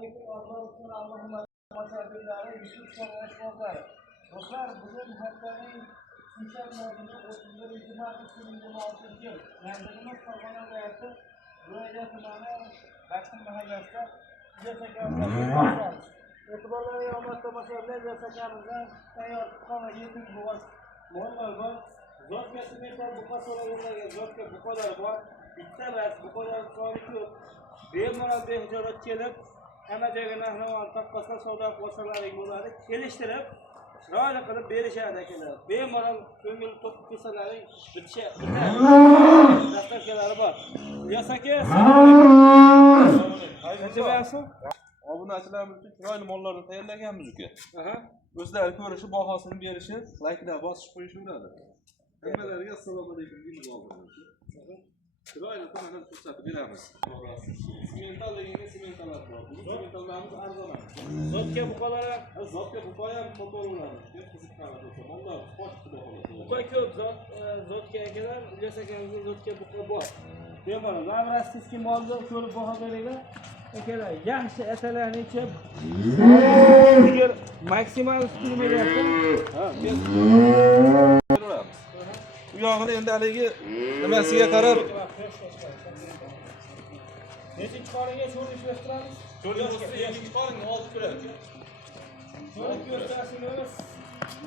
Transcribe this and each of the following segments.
Allah'ın masallarıyla Yusuf Savaşmazlar. Dostlar bugün haftanın Şişanlarında 31. Mart 2026 yıl. Yandığımız Kavana Dayatı Rüyacı Tınanı Baksın Mahallesi'de Cesekamızda Etibarları yağmazda masallar Cesekamızda Tayyar Kavana 7 boğaz Moğollar var. Zot kesinlikle bu kasalarında zot ke bu kadar var. Bitti bu kadar sonraki yok. Bemoral behjarat kelib hamma joyga narx-navo taqqoslar savdo vositalaring bo'ladi. Kelishtirib, chiroyli qilib berishadi akalar. Bemoral ko'ngil to'qib qilsalaring bitadi. Dastavkalari bor. Ilyos aka, assalomu alaykum. Obunachilarimiz uchun chiroyli mollarni tayyorlaganmiz uka. O'zlari ko'rishi, bahosini berishi, layklar bosib qo'yishaveradi. Hammalariga assalomu alaykum deymiz oldin. Chiroyli to'g'ri ko'rsatib beramiz. Simentalligiga simentallar bor. Simentallarimiz arzon. Zotga buqalar, Zotga buqoy ham fotolarimiz. Qiziqqan bo'lsa, mollar xo'sh xudo xolasa. buqa ko'p zotga akalar, Ilyos akamizning zotga buqa bor. Bemalol, lavrasizki molni ko'rib baho beringlar. Akalar, yaxshi atalarni ichib, agar maksimal sutini beryapti. Ha, beramiz. Bu yog'ini endi haligi nimasiga qarab nechinchi qoringa sho'rlik ishlattiramiz? sho'rlik bo'lsa ikkinchi qoringa 6 kerak. Sho'rlik ko'rsatasiz.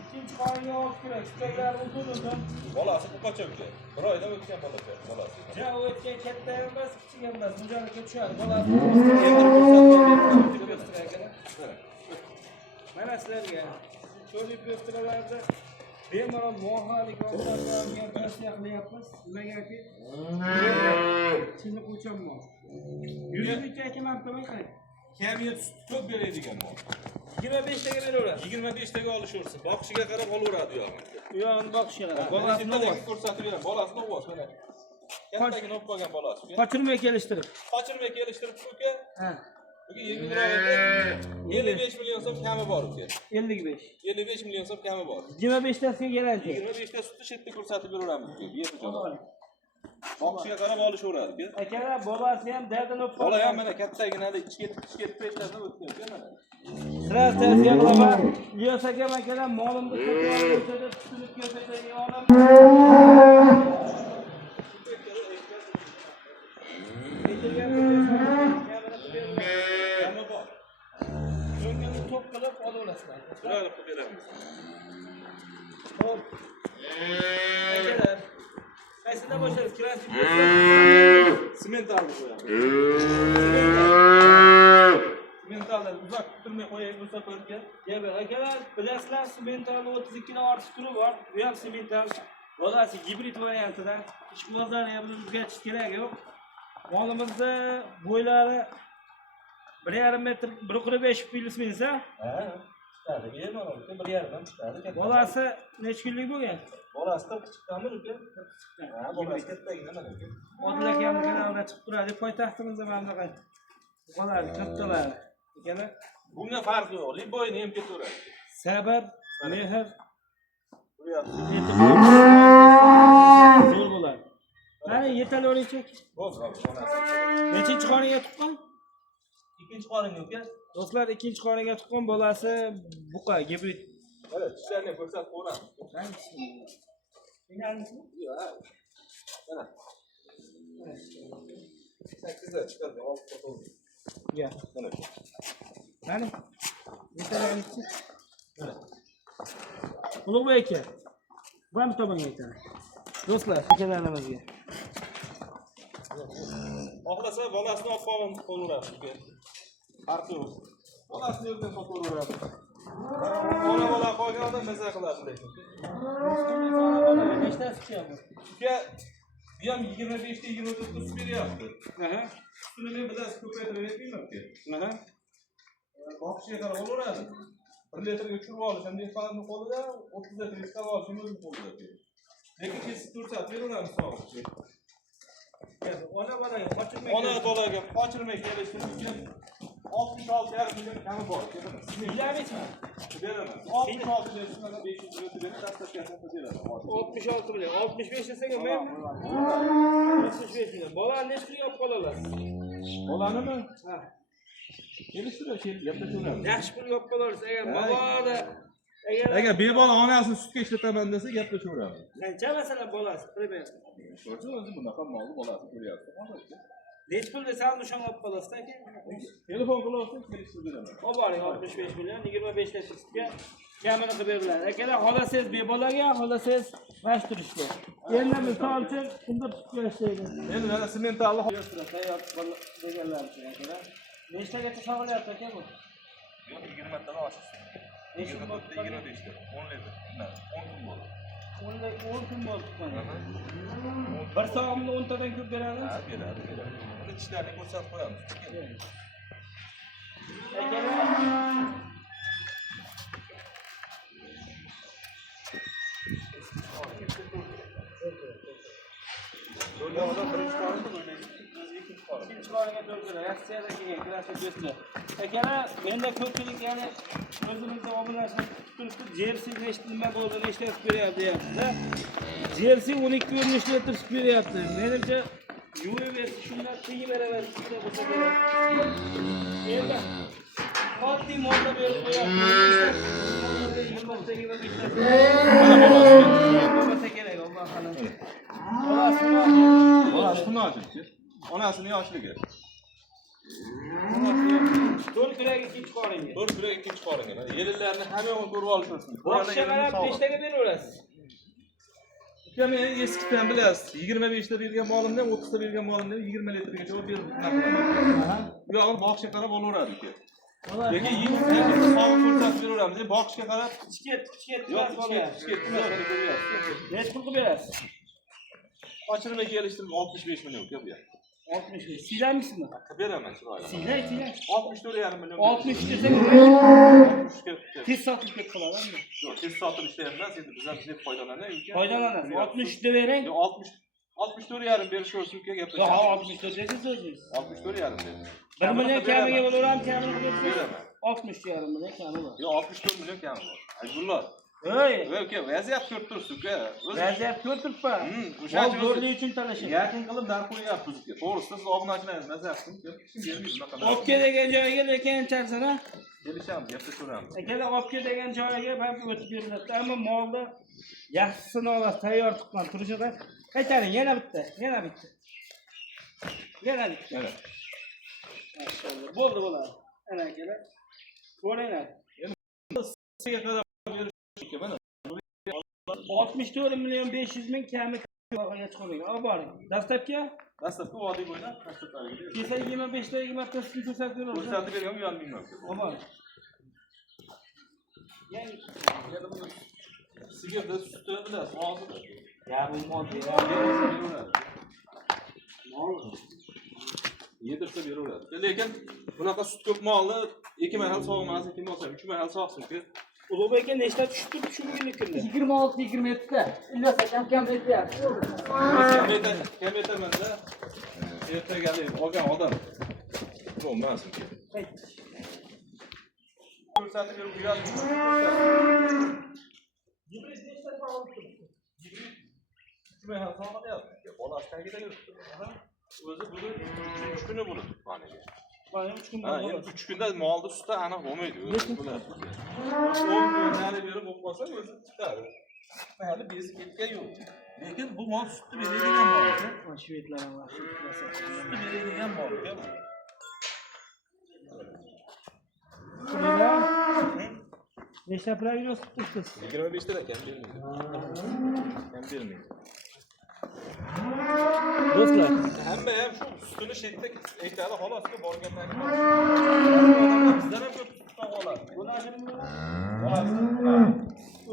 Ikkinchi qoringa 6 kerak. Sutlar uzun. Bolasi bu qachonki? Bir oydan o'tgan bolasi. Ja, o'tgan katta emas, kichik emas. Mujolikka tushadi. Bolasi. Mana sizlarga sho'rlik ko'rsatmalarda bemalol mohalik odamlarga tavsiya qilyapmiz. Nimagaki? Chinni qo'chaman. 100 likka aka martamay qay. Kamiyat ko'p beradigan mol. 25 taga beraveradi. 25 taga olishaversin. Boqishiga qarab olaveradi u yoqni. U yog'ini boqishiga qarab. Bolasini ko'rsatib beraman. Bolasini o'g'os mana. Kattagina olib qolgan bolasi. Qochirmay kelishtirib. Qochirmay kelishtirib uka. Ha. Uka yengilroq 55 million so'm kami bor uka. 55. 55 million so'm kami bor. 25 tasiga garantiya. 25 ta sutni shetda ko'rsatib beraveramiz uka. Bepujon. Boqishiga qarab olishaveradi. Akalar, bolasi ham dardini o'pib. Bola ham mana kattaginalik ichga pechlardan o'tgan mana. Sira tavsiya qilaman. Ilyos akam akalar molimni sotib olib tushunib ko'rsatadigan odam. Ko'ngilni to'q qilib olaverasizlar. Chiroyli qilib beramiz. Xo'p. Akalar, qaysidan boshlaymiz? Klassik. Simentalni qo'yamiz. Simentalni uzoq turmay qo'yaylik bu safarga. Akalar, bilasizlar, simentalni 32 dan ortiq turi bor. Bu ham simental. Bolasi gibrid variantida. Ishqibozlarni ham o'zgartirish kerak yo'q. Molimizni bo'ylari 1,5 metr, 1,5 plus-minus a? Ha, chiqadi. Bemalol 1,5 dan chiqadi. Bolasi necha kunlik bo'lgan? Bolasi chiqqanmi uka? Ha, bolasi kattagina mana uka. Odil akamning kanalida chiqib turadi. Poytaxtimizda mana bunaqa bolari, kattalari. Akalar, Bunga farqi yo'q. Liboyni ham ketaveradi. sabr, mehr, Bo'lyapti. e'tibor zo'r bo'ladi. Mana yetaveringchi. Bo'ldi. Nechinchi qoringa tuqqan? Ikkinchi qoringa uka. Do'stlar, ikkinchi qoringa tuqqan bolasi buqa, gibrid. Mana tishlarni ko'rsatib qo'yamiz. Mana. 8 da chiqadi. Olib qo'ydim. Ya. Mana. Mana. Yetaveringchi. Mana. Ulug'bek aka. Bam tomonga yetadi. Do'stlar, akalarimizga. Xohlasa bolasini olib qo'yaveradi uka. Farqi yo'q. Bolasini o'zida sotaveradi. Bola qolganda maza qiladi lekin. Nechtasi chiqyapti? Uka bu ham 25 ta 24 ta sut beryapti. Aha. Buni men bilan ko'paytirib aytmayman uka. Mana. Boqishiga qarab olaveradi. 1 litrga tushirib olish ham dehqonning qo'lida, 30 litrga chiqarib olish ham o'zining qo'lida. Lekin kesib ko'rsatib beraveramiz sog'liqchi. Ona bolaga qochirmay kelishtirib 66,5 million kami bor. Bilamizmi? Beraman. 66 million 500 million deb dastavkasini beraman. 66 million. 65 desak bo'lmaymi? 65 million. Bolani necha kunga olib qola olasiz? Bolanimi? Ha. Kelishtirib, gaplashamiz. Yaxshi pul yopib qolarsiz. Agar mabodo Agar bebola onasini sutga ishlataman desa gaplashaveramiz. qancha masalan bolasi primer. O'zi bunaqa molni bolasi ko'ryapti. Nech pul desam o'shani olib qolasiz aka. Telefon qilyapsiz, kelishtirib beraman. Oboring 65 million 25 ta fiksga kamini qilib beriladi. Akalar xolasangiz bebolaga, xolasangiz mash turishga. Endi misol uchun shunda tutib berishlaydi. Endi mana sementalni Tayyor deganlar uchun akalar. Nechtagacha sog'ilyapti aka bu? yo'q 20 tadan oshib. 25 ta, 10 litr. 10 kun bo'ldi. 10 kun bo'ldi mana. Bir so'mni 10 tadan ko'p beradi. Ha, beradi. Uni tishlarni ko'rsatib qo'yamiz. Akalar Akalar, menda ko'pchilik ya'ni o'zimizda obunachilik turibdi, Jersey nima bo'ldi, nechta tutib beryapti deyapti-da. Jersey 12 kun ishlab turib beryapti. Menimcha UVS shundan qiyin beraveradi, shunday bo'lsa kerak. Endi oddiy modda berib qo'yapti. Bo'lmasa kerak, Alloh xolos. Bolasi tunojibchi. Onasini yoshligi. To'rt kuragi ikkinchi qoringa. 4 kurak ikkinchi qoringa. Yelinlarni hamma yo'g'ini ko'rib olishsin. Boshqa qarab 5 taga beraverasiz. Uka men eskidan bilasiz, 25 ta bergan molimdan 30 ta bergan molimdan 20 litrgacha olib berib naqd. Bu yog'i boqishga qarab olaveradi uka. Lekin 20 ta sog'ib ko'rsatib beraveramiz. Boqishga qarab Kichik yo'q, kichik ko'ryapsiz. nech pul berasiz? Ochirma kelishtirib 65 million uka bu. 65. Siylamisizmi? Beraman chiroyli. Siylay. 64,5 million. 60 desang, 60 ga. tez sotilib ketib qoladimi? Yo'q, tez sotilishda emas, endi biz ham deb foydalanamiz. Foydalanasiz. 60 deb bering. Yo'q, 64,5 berish o'rsi uka Yo'q, gaplashamiz. 64 deysiz o'zingiz. 64,5 dedi. 1 million kamiga bo'laveradi, kamini qilib Beraman. 60,5 million kami bor. Yo'q, 64 million kami bor. Abdulloh. Ey, Uka, vaziyat ko'rib turibsiz uka. vaziyat ko'rtiribman. O'sha Mol zo'rlik uchun talashing. yaqin qilib dar qo'yyapmiz uka. To'g'risida siz obunachilaringiz mazza qilib, kim bermaydi bunaqa. Olib kel degan joyiga lekin charsana. Kelishamiz, gaplashamiz. Akalar olib kel degan joyiga baribir o'tib beriladi. Ammo molni yaxshisini olasiz, tayyor tuqqan turishida. Qaytaring, yana bitta. Mana. Maşallah. Bo'ldi. Ana akalar. Bo'linglar. Sizga qarab berish uka mana. 64 million 500 ming kami qog'oga chiqaring. Olib boring. Dastlabki Dastlabki vodiy bo'ylab tasdiqlarga. kelsa 25 ta 20 ta sizga ko'rsatib beramiz. Ko'rsatib bergan uyalmayman. Olib boring. Yangi Yana buni sigirda suti bilasiz, hozir. ya bu model. Yedirsa beraveradi. Lekin bunaqa sut ko'p molni 2 mahal sog'mas, 2 mahal, 3 mahal sog'sin-ku. Ulug'bek aka nechta tushib turibdi shu bugungi kunda? 26-27 ta. Illos akam kam aytyapti. Kam aytaman-da. Ertagalik olgan odam. Bo'lmasin. Ko'rsatib berib uyalmayman. Yigit nechta sog'ib turibdi? Mahal sog'mayapti. Bolasi tagida yuribdi. O'zi bugun 3 kuni bo'lib tuqqaniga. Mana 3 kun Ha, bo'ldi. endi 3 kunda molni suti aniq bo'lmaydi. O'zi bo'ladi. 10 kun nari berib bo'lib qolsa o'zi chiqadi. Hali bezi ketgan yo'q. Lekin bu mol sutni beradigan mol. Shvedlar ham yaxshi. Sutni beradigan mol uka bu. Qulinglar. Nechta prognoz tutibsiz? 25 ta kam bermaydi. Kam bermaydi. Do'stlar, Hamma ham shu sutini shetda aytadi, xolosga borgandan keyin. Bizdan ham ko'p sut oladi. buni ajrimmi?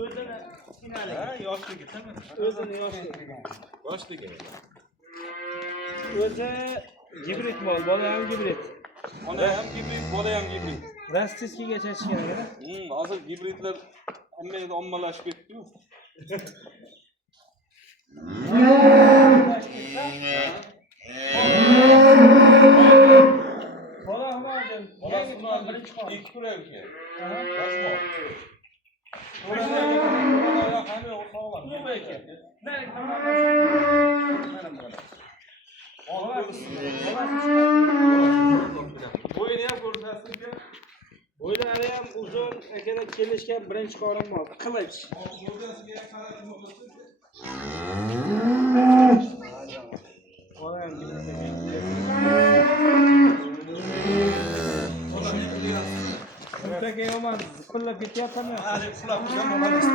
O'zini finali. Ha, yoshligi tami? O'zini yoshligi. Yoshligi. O'zi gibrid mol, bola ham gibrid. Ona ham gibrid, bola ham gibrid. Rossiyskigacha chiqgan ekan. Hozir gibridlar hamma yerda ommalashib ketdi-ku. Bola himoyajin. Yangi chiqqan birinchi qon. 2 kurak ekan. Aha. Rasmon. O'sha hamma yo'q sog'lom. Bu ekan. Mana mana. Bo'yini ham ko'rsa Bo'ylari ham uzun, akada kelishgan birinchi qorin bor. Qilich. Peki yomon, ziqillab ketyaptimi? Ha, deb qulab turgan bo'lamiz.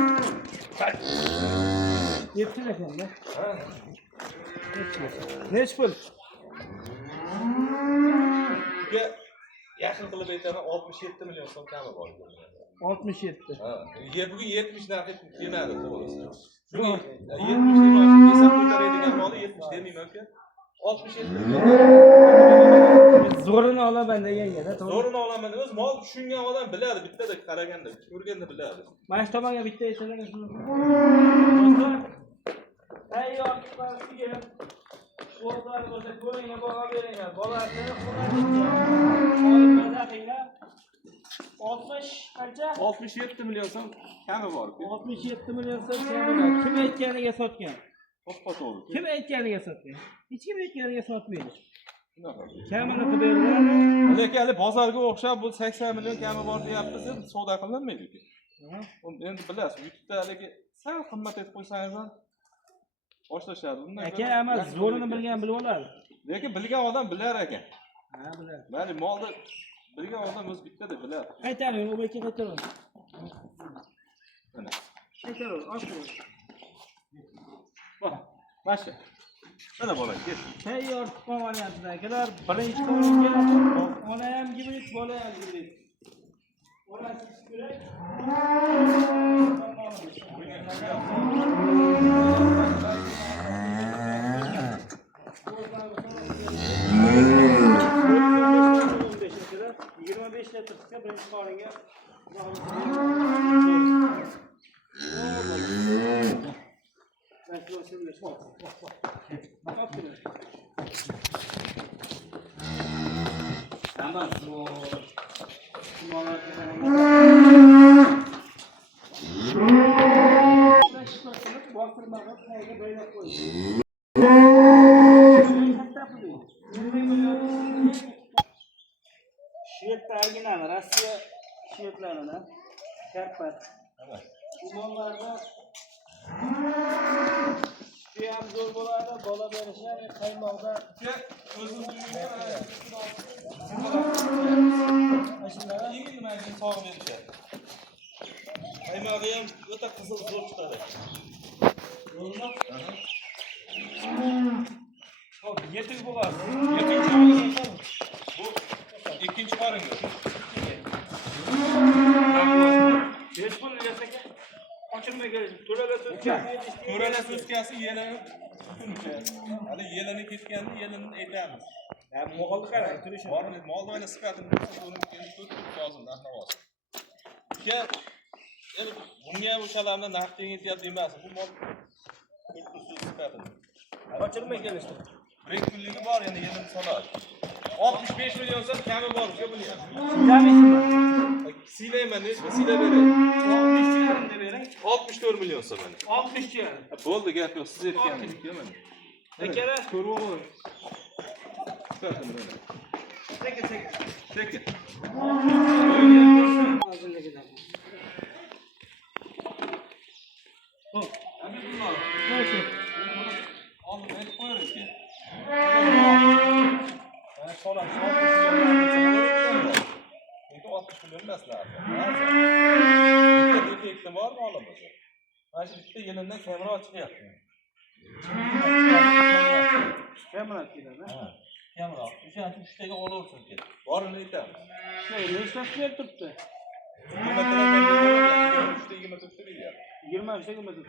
Yetdi ekanda. Nech pul? Bunga yaqin qilib aytaman 67 million so'm kami bor. 67. Ha, bugun 70 narxi demadi xolos. Shuni 70 demoqchi, desam ko'taradigan moli 70 demayman aka. 67 million. Zo'rini olaman deganga-da, to'g'ri. Zo'rini olaman. O'z mol tushungan odam biladi, bittada qaraganda, ko'rganda biladi. Mana shu tomonga bitta aytsalar shuni. Do'stlar, tayyor qilib o'zlar bo'lsa ko'ringlar, baho beringlar. Bolalarni qo'llarga 60 qancha? 67 million so'm kami bor. 67 million so'm kami bor. Kim aytganiga sotgan? To'xtatov. Kim aytganiga sotgan? Hech kim aytganiga sotmaydi. Shunaqa. Kamini qilib beriladi. Lekin hali bozorga o'xshab bu 80 million kami bor deyapmiz, deb savdo qilinmaydi-ku. Endi bilasiz, YouTube'da haligi sal qimmat aytib qo'ysangiz ham boshlashadi. Aka, amal zo'rini bilgan bilib oladi. Lekin bilgan odam bilar ekan. Ha, biladi. Mana molni bilgan odam o'zi bittada biladi. Qaytaring, u bekka qaytaring. Mana. Qaytaring, oshirib. Masha. Mana bola, ket. Tayyor tuxum olyapsizlar akalar. Birinchi qo'limga ona ham gibrid, bola ham gibrid. Onasi kerak. birinchi qoringa Shvedlargina Rossiya shvedlaridan Karpat. Bu mollarda ham zo'r bo'ladi, bola berishlar, qaymoqda o'zim bilmayman. Mashinalar nimaga sog'ib berishadi. Qaymog'i ham o'ta qizil zo'r chiqadi. Hop, yetuk bo'ladi. Bu ikkinchi qoringa. Besh pul bersak, ochilmay keladi. To'rala so'skasi yelini tutuncha. Hali yelini ketganda yelini aytamiz. Ya mo'g'ul qarang, turishi bor. Molni mana sifatini ko'rib lozim ahvoz. Endi bunga o'shalarni naqding aytyapti emas. Bu mol sifatini. ochilmay kelishdi. Bir kunligi bor, endi yelini soladi. 65 milyon so'm kami bor ku buni. Silayman, nechta silay beray? 60 deb bering. 64 milyon so'm. 60 chi. Bo'ldi, gap yo'q, siz aytganingiz kelmadi. Akara, ko'rib oling. Sekin. Hop. Abdulloh. Oldin aytib qo'yar ekan. So'rab, 60 milyon emaslar. Bitta defekti bormi olamasa? Mana shu bitta yilidan kamera chiqyapti. Kamera keladi. Ha, kamera. O'sha 3 taga olaversin kerak. Borini aytamiz. Nechtasi berib turibdi? 24 ta beryapti. 23 ta berib turibdi.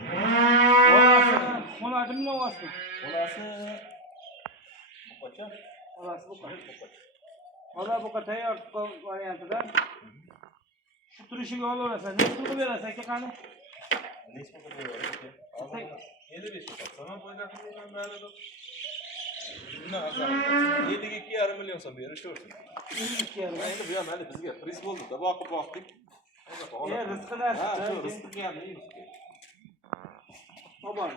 Bolasi nima olasizmi? Bolasi qachon? Bolasi bu qachon? Mana bu tayyor variantidan shu turishiga olaverasan. Nech pul berasan aka qani? Nech pul berasan? 55 pul. Sana bo'ylab qilgan bo'ladi. Bundan azal. 7,5 million so'm berishaversin. 7,5. Endi bu ham hali bizga pris bo'ldi-da, boqib. Rizqidan. Ha, shu rizqi ham yeymiz. Bobon.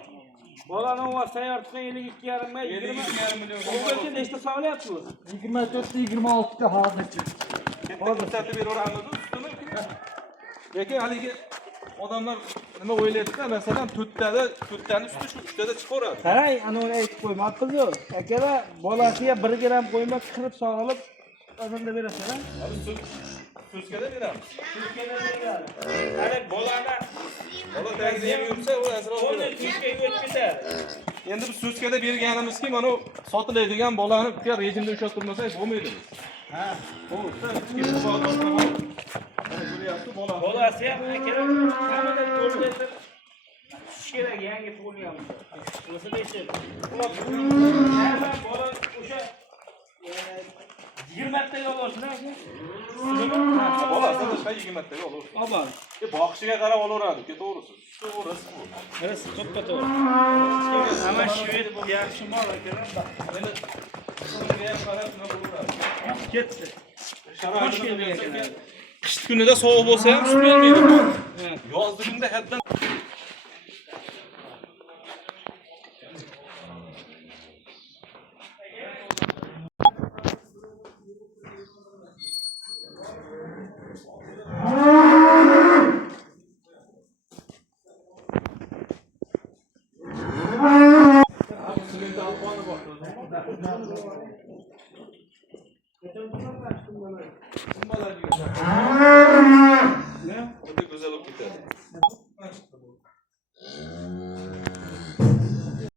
Bolani o'z tayyor tutgan 7,5 mi? 7,5 million so'm. O'zgacha nechta so'rayapsiz o'zi? 24 ta 26 ta hozircha. Hozir sotib beraveramiz, ustini Lekin haligi odamlar nima o'ylaydi-da, masalan, to'rttani usti shu 3 tada chiqaveradi. Qarang, ana uni aytib qo'ymabmiz-ku. Akalar bolasiga 1 gram qo'yma qirib sog'ilib qozonda berasizlar. So'zkada beramiz. Turkiyada beradi. Ana bolani Bola tagida yem yursa, u asroq qo'yni bo'ladi. kechga o'tib ketadi. Endi biz so'zkada berganimizki, mana sotiladigan bolani bitta rejimda ushlashtirmasak bo'lmaydi. Ha. To'g'ri, ikki bola bor. Ko'ryapti, bola. Bolasi ham akalar kamida 4 litr tush kerak, yangi tug'ilgan. O'zi deysiz. Bola o'sha 20 taga olishlar aka. Bolasi boshqa 20 taga olur. Obor. Boqishiga qarab olaveradi, to'g'risi. To'g'ri. Qarasi to'ppa to'g'ri. Ama shved yaxshi mol akalar. Endi bunga ham qarab nima bo'laveradi. Ketdi. Xo'sh keldik akalar. Qish kunida sovuq bo'lsa ham sut bermaydi. Yozda kunda haddan